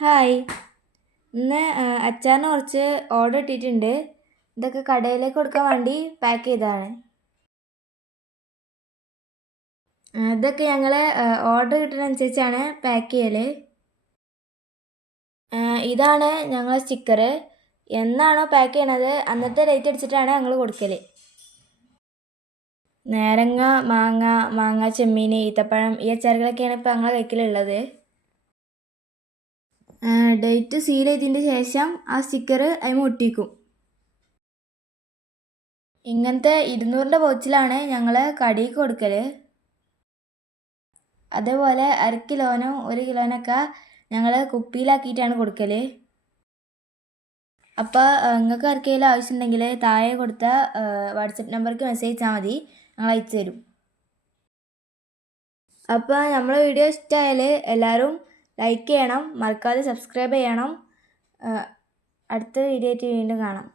Hi. ഇന്ന് അച്ചാറിന് കുറച്ച് ഓർഡർ ഇട്ടിട്ടുണ്ട്. ഇതൊക്കെ കടയിലേക്ക് കൊടുക്കാൻ വേണ്ടി പാക്ക് ചെയ്തതാണ്. ഇതൊക്കെ ഞങ്ങൾ ഓർഡർ കിട്ടുന്നതനുസരിച്ചാണ് പാക്ക് ചെയ്യൽ. ഇതാണ് ഞങ്ങളെ സ്റ്റിക്കർ. എന്നാണോ പാക്ക് ചെയ്യണത് അന്നത്തെ ഡേറ്റ് അടിച്ചിട്ടാണ് ഞങ്ങൾ കൊടുക്കൽ. നാരങ്ങ, മാങ്ങ, ചെമ്മീൻ, ഈത്തപ്പഴം ഈ അച്ചാറുകളൊക്കെയാണ് ഇപ്പോൾ ഞങ്ങൾ കൈക്കലുള്ളത്. ഡേറ്റ് സീൽ ചെയ്തതിന് ശേഷം ആ സ്റ്റിക്കർ അതിന് ഒട്ടിക്കും. ഇങ്ങനത്തെ 200ൻ്റെ പൗച്ചിലാണ് ഞങ്ങൾ കടയിലേക്ക് കൊടുക്കൽ. അതേപോലെ 1/2 കിലോനും 1 കിലോനൊക്കെ ഞങ്ങൾ കുപ്പിയിലാക്കിയിട്ടാണ് കൊടുക്കൽ. അപ്പോൾ നിങ്ങൾക്ക് ആർക്കെങ്കിലും ആവശ്യമുണ്ടെങ്കിൽ താഴെ കൊടുത്ത വാട്സപ്പ് നമ്പർക്ക് മെസ്സേജ് അയച്ചാൽ മതി, ഞങ്ങൾ അയച്ചു തരും. അപ്പോൾ നമ്മളെ വീഡിയോ ഇഷ്ടമായാൽ എല്ലാവരും ലൈക്ക് ചെയ്യണം, മറക്കാതെ സബ്സ്ക്രൈബ് ചെയ്യണം. അടുത്ത വീഡിയോ ആയിട്ട് വീണ്ടും കാണാം.